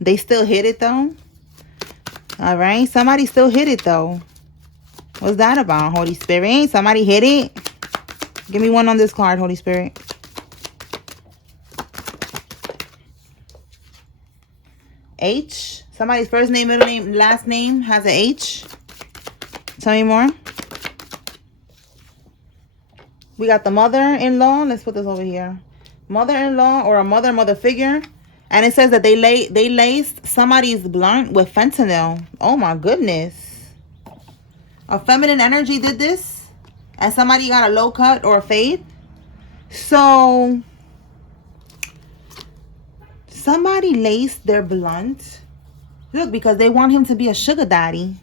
They still hit it though. All right. Somebody still hit it though. What's that about, Holy Spirit? Somebody hit it? Give me one on this card, Holy Spirit. H. Somebody's first name, middle name, last name has an H. Tell me more. We got the mother-in-law. Let's put this over here. Mother-in-law or a mother figure. And it says that they laced somebody's blunt with fentanyl. Oh my goodness. A feminine energy did this. And somebody got a low cut or a fade. So somebody laced their blunt. Look, because they want him to be a sugar daddy.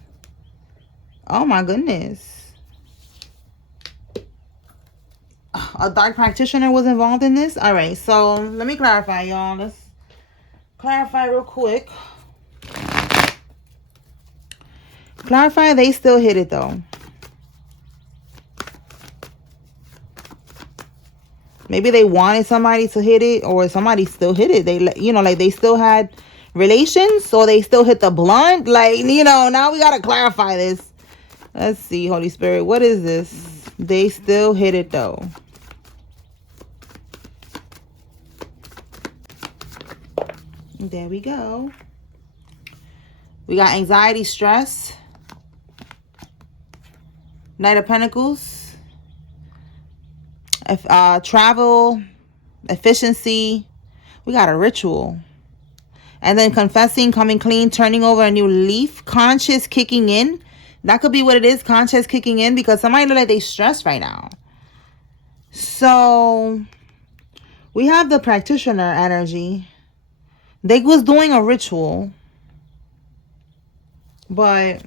Oh my goodness. A dark practitioner was involved in this. All right, so let me clarify, y'all. Let's clarify real quick. Clarify, they still hit it though. Maybe they wanted somebody to hit it, or somebody still hit it. They, you know, like they still had relations, or they still hit the blunt. Like, you know, now we gotta clarify this. Let's see, Holy Spirit, what is this? They still hit it though. There we go. We got anxiety, stress, Knight of Pentacles, travel, efficiency. We got a ritual. And then confessing, coming clean, turning over a new leaf, conscious kicking in. That could be what it is, conscious kicking in, because somebody look like they stressed right now. So we have the practitioner energy. They was doing a ritual, but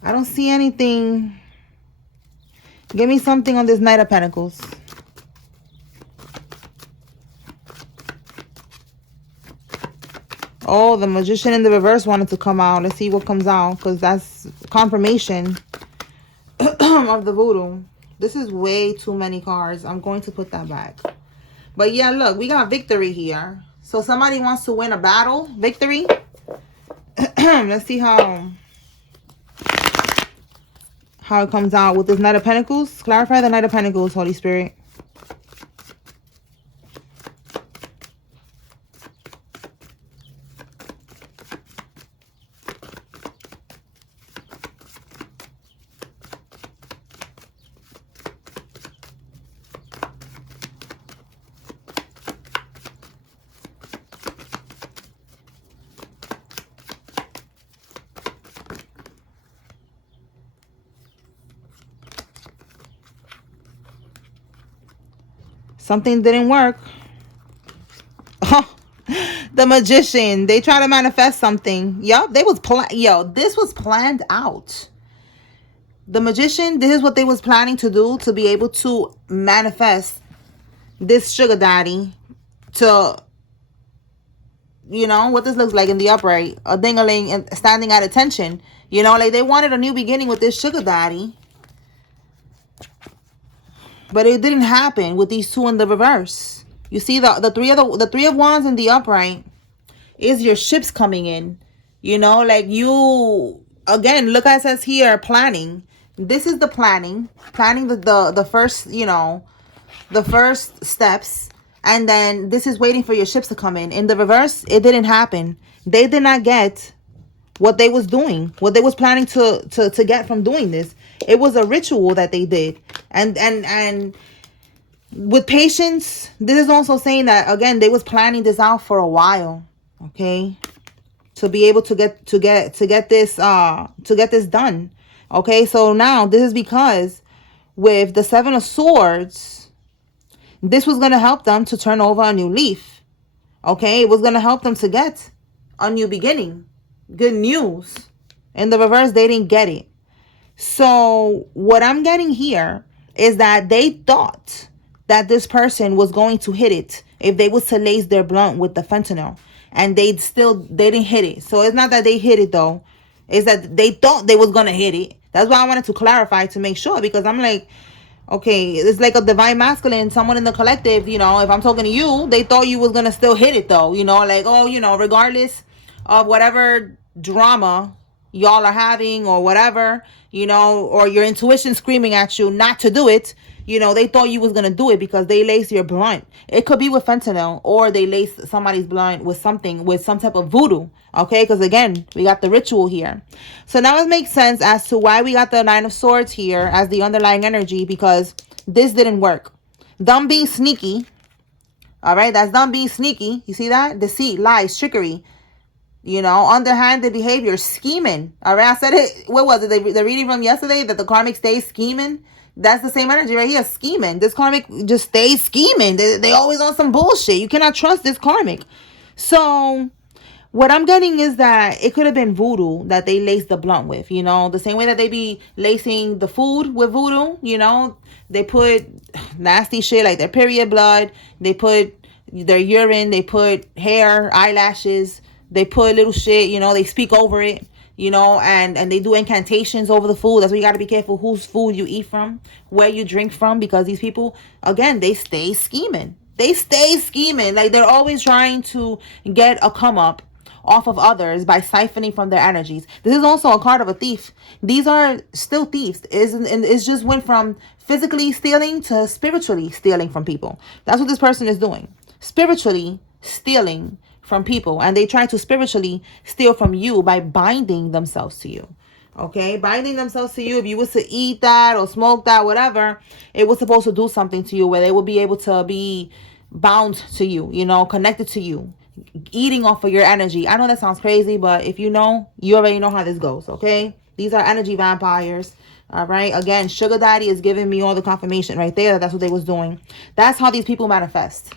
I don't see anything. Give me something on this Knight of Pentacles. Oh, the Magician in the reverse wanted to come out. Let's see what comes out, because that's confirmation of the voodoo. This is way too many cards. I'm going to put that back. But yeah, look, we got victory here. So somebody wants to win a battle. Victory. Let's see how it comes out with this Knight of Pentacles. Clarify the Knight of Pentacles, Holy Spirit. Something didn't work. Oh, the Magician. They try to manifest something. Yup, they was this was planned out. The Magician, this is what they was planning to do to be able to manifest this sugar daddy to, you know, what this looks like in the upright. A ding-a-ling and standing at attention. You know, like they wanted a new beginning with this sugar daddy. But it didn't happen with these two in the reverse. You see the three of wands in the upright is your ships coming in. You know, like you, again, look at it says here, planning. This is the planning the first, you know, the first steps. And then this is waiting for your ships to come in. In the reverse, it didn't happen. They did not get what they was doing, what they was planning to get from doing this. It was a ritual that they did. And with patience, this is also saying that, again, they was planning this out for a while, okay? To be able to get this done. Okay, so now this is because with the Seven of Swords, this was going to help them to turn over a new leaf. Okay, it was going to help them to get a new beginning. Good news. In the reverse, they didn't get it. So what I'm getting here is that they thought that this person was going to hit it if they was to lace their blunt with the fentanyl. And they didn't hit it. So it's not that they hit it though. It's that they thought they was going to hit it. That's why I wanted to clarify to make sure. Because I'm like, Okay, it's like a divine masculine, someone in the collective, you know, if I'm talking to you, they thought you was gonna still hit it though, you know, like, oh, you know, regardless of whatever drama y'all are having or whatever, you know, or your intuition screaming at you not to do it, you know, they thought you was gonna do it because they lace your blunt. It could be with fentanyl, or they lace somebody's blunt with something, with some type of voodoo. Okay, because again, we got the ritual here. So now it makes sense as to why we got the Nine of Swords here as the underlying energy, because this didn't work. Them being sneaky. All right, that's them being sneaky. You see that? Deceit, lies, trickery. You know, underhanded behavior, scheming. All right, I said it. What was it? The reading from yesterday that the karmic stays scheming. That's the same energy right here, scheming. This karmic just stays scheming. They always on some bullshit. You cannot trust this karmic. So what I'm getting is that it could have been voodoo that they laced the blunt with, you know, the same way that they be lacing the food with voodoo, you know, they put nasty shit like their period blood, they put their urine, they put hair, eyelashes, they put little shit, you know, they speak over it, you know, and they do incantations over the food. That's why you got to be careful whose food you eat from, where you drink from, because these people, again, they stay scheming. They stay scheming. Like, they're always trying to get a come up off of others by siphoning from their energies. This is also a card of a thief. These are still thieves. It's just went from physically stealing to spiritually stealing from people. That's what this person is doing. Spiritually stealing from people, and they try to spiritually steal from you by binding themselves to you. Okay, binding themselves to you. If you was to eat that or smoke that, whatever, it was supposed to do something to you where they would be able to be bound to you, you know, connected to you, eating off of your energy. I know that sounds crazy, but if you know, you already know how this goes. Okay, these are energy vampires. All right, again, sugar daddy is giving me all the confirmation right there. That's what they was doing. That's how these people manifest.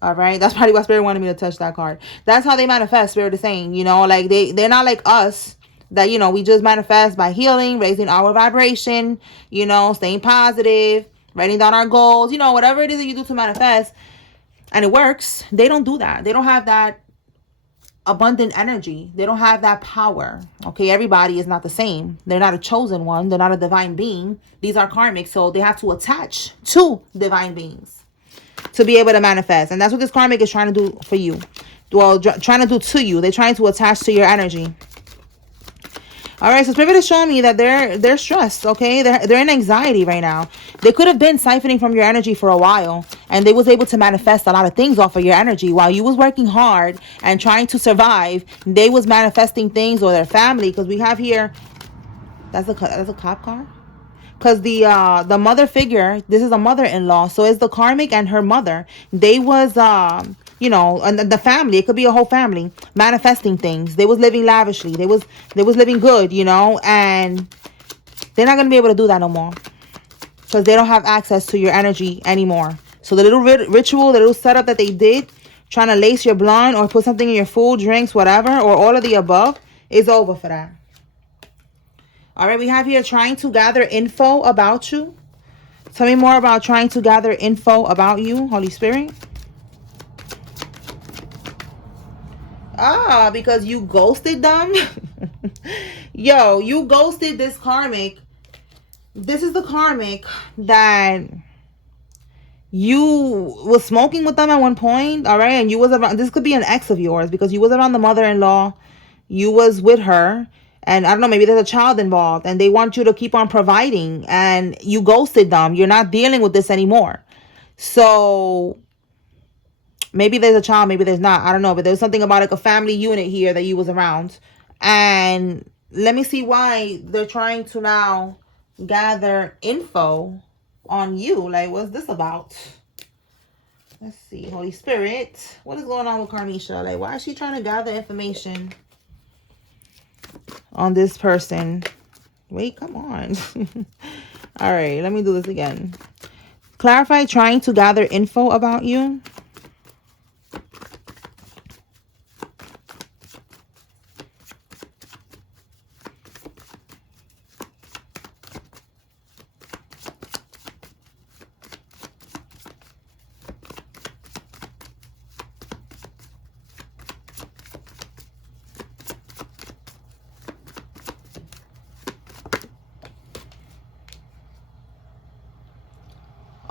All right, that's probably why Spirit wanted me to touch that card. That's how they manifest. Spirit is saying, you know, like they're not like us, that, you know, we just manifest by healing, raising our vibration, you know, staying positive, writing down our goals, you know, whatever it is that you do to manifest, and it works. They don't do that. They don't have that abundant energy. They don't have that power. Okay, everybody is not the same. They're not a chosen one. They're not a divine being. These are karmic, so they have to attach to divine beings to be able to manifest. And that's what this karmic is trying to do for you. Well, trying to do to you. They're trying to attach to your energy. All right, so Spirit is showing me that they're stressed, okay? They're in anxiety right now. They could have been siphoning from your energy for a while, and they was able to manifest a lot of things off of your energy. While you was working hard and trying to survive, they was manifesting things, or their family, because we have here, that's a cop car? Because the mother figure, this is a mother-in-law, so it's the karmic and her mother. They was you know, and the family, it could be a whole family, manifesting things. They was living lavishly. They was living good, you know, and they're not gonna be able to do that no more, because they don't have access to your energy anymore. So the little ritual, the little setup that they did, trying to lace your blunt or put something in your food, drinks, whatever, or all of the above, is over for that. All right, we have here trying to gather info about you. Tell me more about trying to gather info about you, Holy Spirit. Ah, because you ghosted them. Yo, you ghosted this karmic. This is the karmic that you was smoking with them at one point, all right? And you was around, this could be an ex of yours, because you was around the mother-in-law. You was with her. And I don't know, maybe there's a child involved, and they want you to keep on providing, and you ghosted them. You're not dealing with this anymore. So maybe there's a child, maybe there's not. I don't know, but there's something about like a family unit here that you was around. And let me see why they're trying to now gather info on you. Like, what's this about? Let's see, Holy Spirit. What is going on with Carmisha? Like, why is she trying to gather information on this person? Wait, come on. All right, let me do this again. Clarify trying to gather info about you.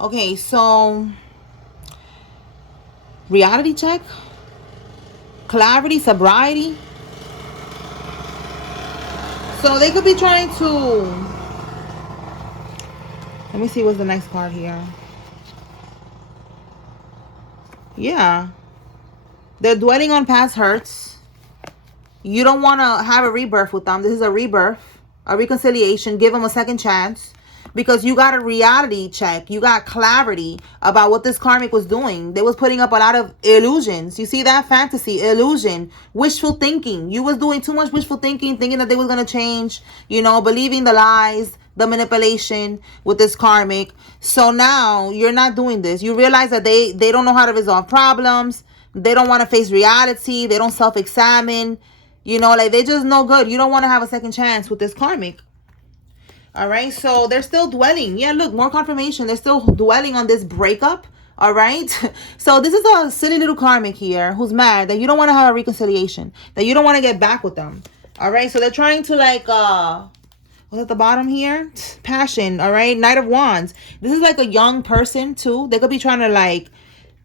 Okay, so reality check, clarity, sobriety. So they could be trying to, let me see what's the next card here. Yeah, they're dwelling on past hurts. You don't want to have a rebirth with them. This is a rebirth, a reconciliation. Give them a second chance, because you got a reality check. You got clarity about what this karmic was doing. They was putting up a lot of illusions. You see that? Fantasy, illusion, wishful thinking. You was doing too much wishful thinking, thinking that they was going to change, you know, believing the lies, the manipulation with this karmic. So now you're not doing this. You realize that they don't know how to resolve problems. They don't want to face reality. They don't self-examine. You know, like, they just no good. You don't want to have a second chance with this karmic. All right, so they're still dwelling. Yeah, look, more confirmation. They're still dwelling on this breakup. All right, so this is a silly little karmic here who's mad that you don't want to have a reconciliation, that you don't want to get back with them. All right, so they're trying to, like, what's at the bottom here? Passion. All right, Knight of Wands. This is like a young person too. They could be trying to, like,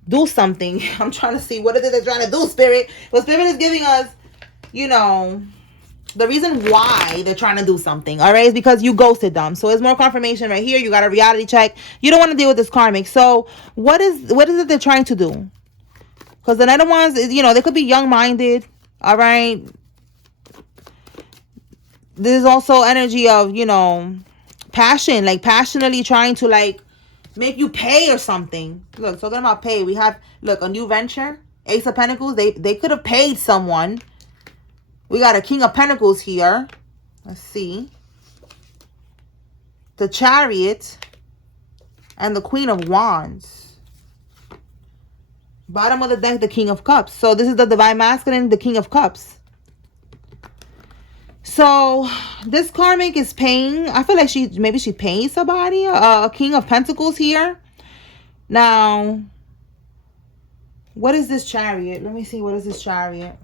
do something. I'm trying to see what it is they're trying to do, Spirit. Well, Spirit is giving us, you know, the reason why they're trying to do something, all right, is because you ghosted them. So it's more confirmation right here. You got a reality check. You don't want to deal with this karmic. So what is it they're trying to do? Because the Knight of Wands is, you know, they could be young-minded, all right? There's also energy of, you know, passion, like passionately trying to, like, make you pay or something. Look, talking about pay, we have, look, a new venture, Ace of Pentacles. They could have paid someone. We got a King of Pentacles here. Let's see. The Chariot and the Queen of Wands. Bottom of the deck, the King of Cups. So this is the Divine Masculine, the King of Cups. So this karmic is paying. I feel like maybe she pays somebody. A King of Pentacles here. Now, what is this Chariot? Let me see. What is this Chariot?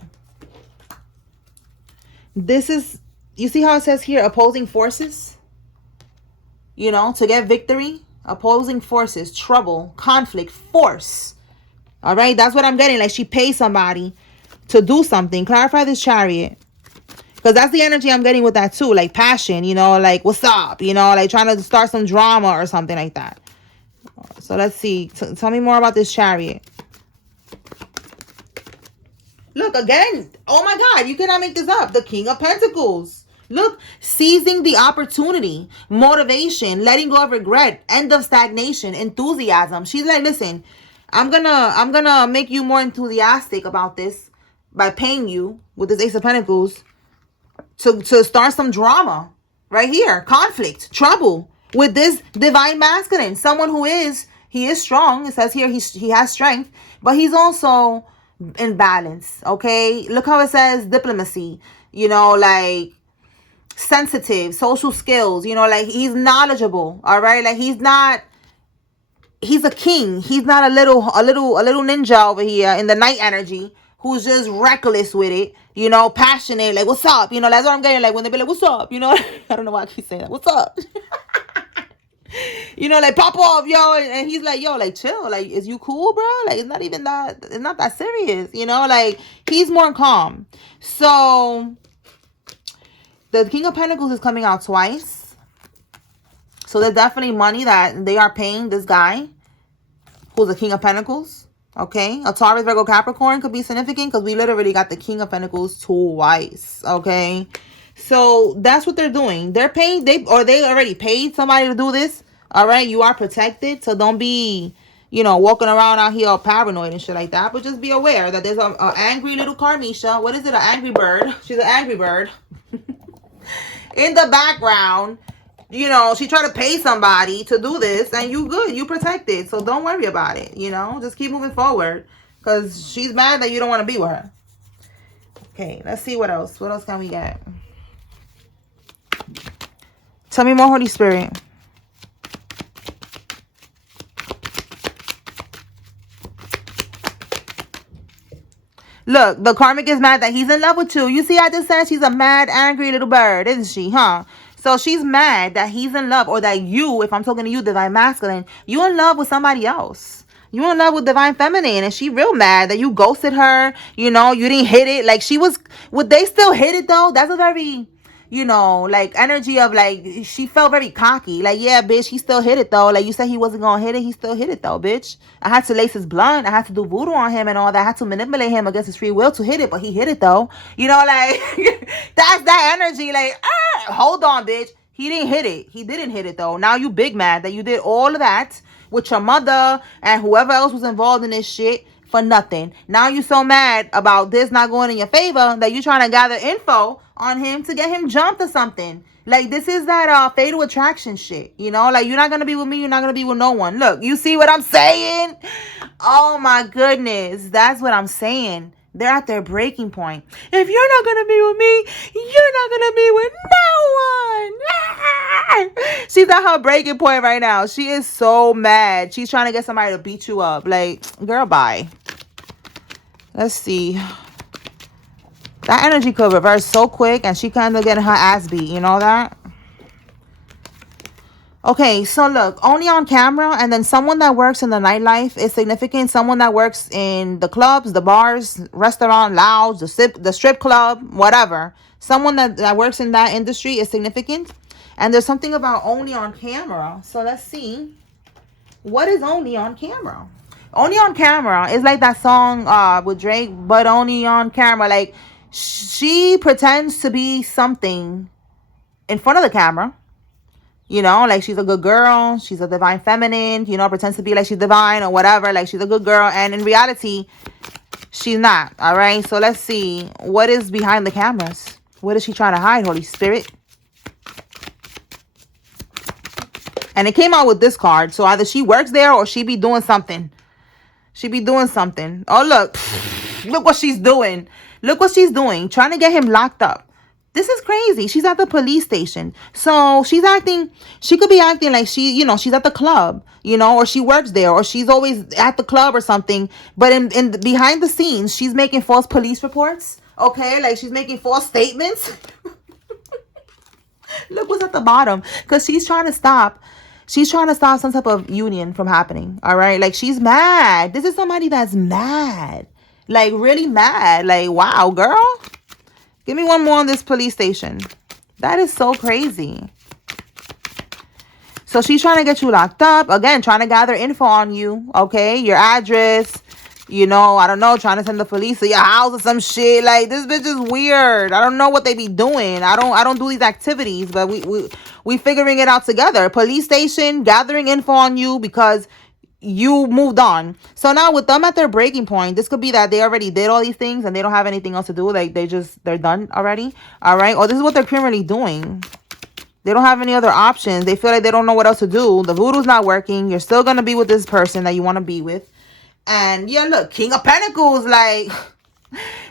This is, you see how it says here, opposing forces? You know, to get victory, opposing forces, trouble, conflict, force. All right, that's what I'm getting. Like, she pays somebody to do something. Clarify this Chariot. Because that's the energy I'm getting with that too. Like, passion, you know, like, what's up? You know, like, trying to start some drama or something like that. So let's see. Tell me more about this Chariot. Look, again, oh my God, you cannot make this up. The King of Pentacles. Look, seizing the opportunity, motivation, letting go of regret, end of stagnation, enthusiasm. She's like, listen, I'm gonna make you more enthusiastic about this by paying you with this Ace of Pentacles to start some drama right here. Conflict, trouble with this Divine Masculine. Someone who he is strong. It says here he has strength, but he's also in balance. Okay, look how it says diplomacy, you know, like sensitive, social skills, you know, like he's knowledgeable. All right, like he's a king. He's not a little ninja over here in the night energy who's just reckless with it, you know, passionate, like, what's up, you know. That's what I'm getting, like, when they be like, what's up, you know. I don't know why I keep saying that, what's up. You know, like, pop off, yo. And he's like, yo, like, chill. Like, is you cool, bro? Like, it's not that serious, you know? Like, he's more calm. So, the King of Pentacles is coming out twice. So, there's definitely money that they are paying this guy who's the King of Pentacles. Okay? A Taurus, Virgo, Capricorn could be significant because we literally got the King of Pentacles twice. Okay? So that's what they're doing. They're paying, they already paid somebody to do this. All right, you are protected, so don't be, you know, walking around out here all paranoid and shit like that. But just be aware that there's an angry little Karmisha. What is it? An angry bird. She's an angry bird. In the background, you know, she tried to pay somebody to do this, and you good, you protected. So don't worry about it. You know, just keep moving forward because she's mad that you don't want to be with her. Okay, let's see what else. What else can we get? Tell me more, Holy Spirit. Look, the karmic is mad that he's in love with you. You see, I just said she's a mad, angry little bird, isn't she, huh? So So she's mad that he's in love, or that you, if I'm talking to you, divine masculine, you in love with somebody else. You in love with divine feminine, and she real mad that you ghosted her. You know, you didn't hit it. Like, she was, would they still hit it though? That's a very, you know, like, energy of, like, she felt very cocky. Like, yeah, bitch, he still hit it though. Like, you said he wasn't gonna hit it, he still hit it though, bitch. I had to lace his blunt, I had to do voodoo on him and all that. I had to manipulate him against his free will to hit it, but he hit it though. You know, like, that's that energy. Like, hold on, bitch. He didn't hit it. He didn't hit it though. Now you big mad that you did all of that with your mother and whoever else was involved in this shit for nothing. Now you so mad about this not going in your favor that you trying to gather info on him to get him jumped or something. Like, this is that fatal attraction shit, you know? Like, you're not gonna be with me, you're not gonna be with no one. Look, you see what I'm saying? Oh my goodness, that's what I'm saying. They're at their breaking point. If you're not gonna be with me, you're not gonna be with no one. She's at her breaking point right now. She is so mad. She's trying to get somebody to beat you up. Like, girl, bye. Let's see. That energy could reverse so quick, and she kind of getting her ass beat. You know that? Okay, so look, only on camera, and then someone that works in the nightlife is significant. Someone that works in the clubs, the bars, restaurant, lounge, the strip club, whatever. Someone that works in that industry is significant. And there's something about only on camera. So let's see. What is only on camera? Only on camera is like that song with Drake, but only on camera. Like, she pretends to be something in front of the camera. You know, like, she's a good girl, she's a divine feminine, you know, pretends to be like she's divine or whatever, like she's a good girl, and in reality, she's not. All right, so let's see, what is behind the cameras? What is she trying to hide, Holy Spirit? And it came out with this card, so either she works there or she be doing something. She be doing something. Oh, look. Look what she's doing. Look what she's doing, trying to get him locked up. This is crazy. She's at the police station. So she could be acting like she's at the club, or she works there, or she's always at the club or something. But in behind the scenes, she's making false police reports. Okay, like she's making false statements. Look what's at the bottom. Because she's trying to stop some type of union from happening. All right. Like, she's mad. This is somebody that's mad. Like, really mad. Like, wow, girl. Give me one more on this police station. That is so crazy. So she's trying to get you locked up. Again, trying to gather info on you. Okay. Your address. I don't know. Trying to send the police to your house or some shit. Like, this bitch is weird. I don't know what they be doing. I don't do these activities. But we figuring it out together. Police station. Gathering info on you because you moved on. So now with them at their breaking point, this could be that they already did all these things and they don't have anything else to do. Like, they're done already. All right. Or this is what they're currently doing. They don't have any other options. They feel like they don't know what else to do. The voodoo's not working. You're still going to be with this person that you want to be with. And yeah, look, King of Pentacles, like,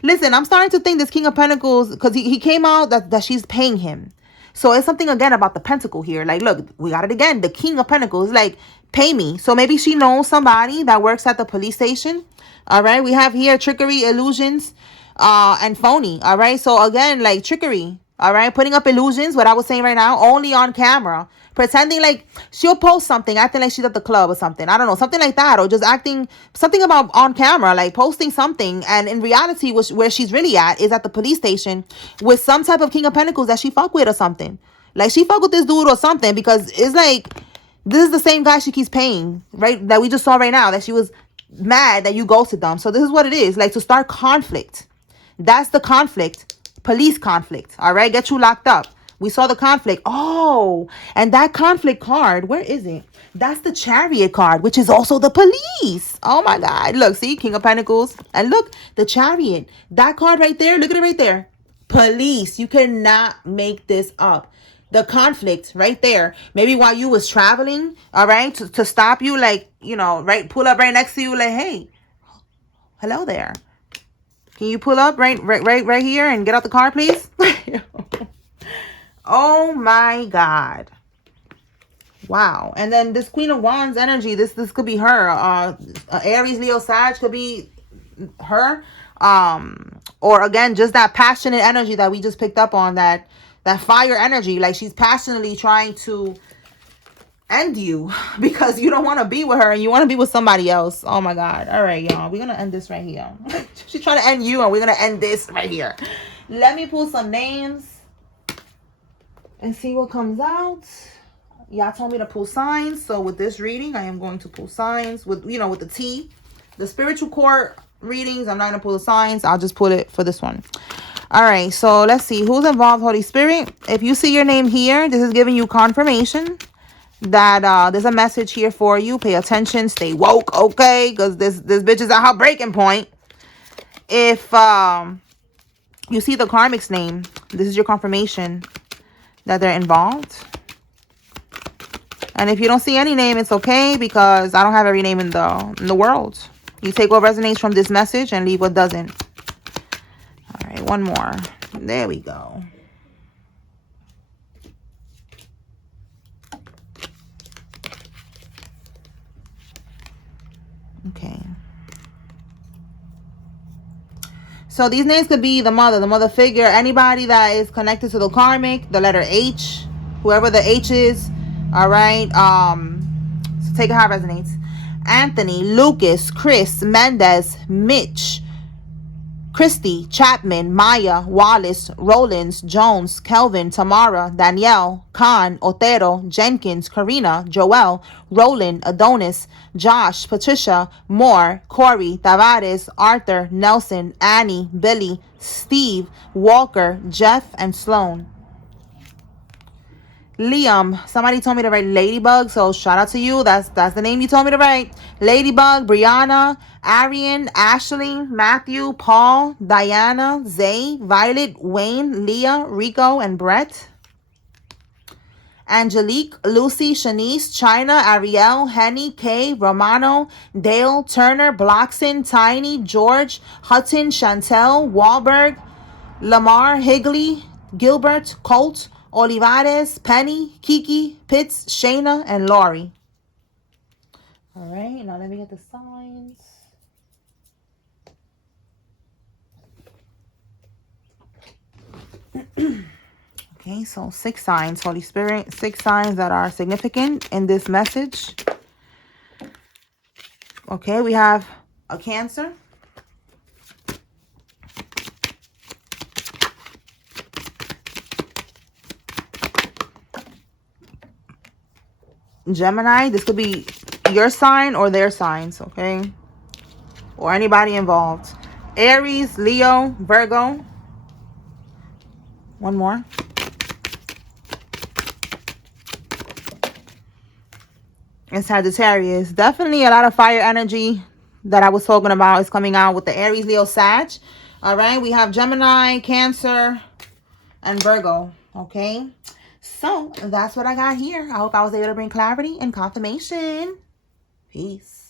listen, I'm starting to think this King of Pentacles, because he came out that she's paying him. So it's something again about the pentacle here. Like, look, we got it again. The King of Pentacles, like, pay me. So maybe she knows somebody that works at the police station. All right. We have here trickery, illusions, and phony. All right. So again, like, trickery. All right. Putting up illusions. What I was saying right now, only on camera. Pretending like she'll post something, acting like she's at the club or something. I don't know. Something like that. Or just acting something about on camera, like posting something. And in reality, where she's really at is at the police station with some type of King of Pentacles that she fuck with or something. Like, she fuck with this dude or something, because it's like, this is the same guy she keeps paying, right? That we just saw right now, that she was mad that you ghosted them. So this is what it is. Like, to start conflict. That's the conflict. Police conflict. All right. Get you locked up. We saw the conflict. Oh, and that conflict card, where is it? That's the Chariot card, which is also the police. Oh my God. Look, see, King of Pentacles. And look, the Chariot. That card right there. Look at it right there. Police. You cannot make this up. The conflict right there. Maybe while you was traveling, all right, to stop you, like, right, pull up right next to you, like, hey, hello there. Can you pull up right here and get out the car, please? Oh my God. Wow. And then this Queen of Wands energy, this could be her. Aries, Leo, Sag could be her. Or again, just that passionate energy that we just picked up on, that That fire energy. Like she's passionately trying to end you because you don't want to be with her and you want to be with somebody else. Oh my God. All right, y'all. We're going to end this right here. She's trying to end you and we're going to end this right here. Let me pull some names and see what comes out. Y'all told me to pull signs. So with this reading, I am going to pull signs with, you know, with the T. The spiritual court readings, I'm not going to pull the signs. I'll just pull it for this one. All right. So let's see. Who's involved, Holy Spirit? If you see your name here, this is giving you confirmation that there's a message here for you. Pay attention. Stay woke, okay? Because this bitch is at her breaking point. If you see the karmic's name, this is your confirmation that they're involved. And if you don't see any name, it's okay, because I don't have every name in the world. You take what resonates from this message and leave what doesn't. All right, one more. There we go. Okay. So these names could be the mother figure, anybody that is connected to the karmic, the letter H, whoever the H is. All right. So take it how it resonates. Anthony, Lucas, Chris, Mendez, Mitch, Christy, Chapman, Maya, Wallace, Rollins, Jones, Kelvin, Tamara, Danielle, Khan, Otero, Jenkins, Karina, Joel, Roland, Adonis, Josh, Patricia, Moore, Corey, Tavares, Arthur, Nelson, Annie, Billy, Steve, Walker, Jeff, and Sloan. Liam, somebody told me to write Ladybug, so shout out to you. That's the name you told me to write. Ladybug, Brianna, Arian, Ashley, Matthew, Paul, Diana, Zay, Violet, Wayne, Leah, Rico, and Brett. Angelique, Lucy, Shanice, China, Ariel, Henny, Kay, Romano, Dale, Turner, Bloxon, Tiny, George, Hutton, Chantel, Wahlberg, Lamar, Higley, Gilbert, Colt, Olivares, Penny, Kiki, Pitts, Shayna, and Laurie. All right, now let me get the signs. Okay, so 6 signs, Holy Spirit. 6 signs that are significant in this message. Okay, we have a Cancer. Gemini, this could be your sign or their signs, okay? Or anybody involved. Aries, Leo, Virgo. One more. And Sagittarius. Definitely a lot of fire energy that I was talking about is coming out with the Aries, Leo, Sag. All right, we have Gemini, Cancer, and Virgo, okay? So that's what I got here. I hope I was able to bring clarity and confirmation. Peace.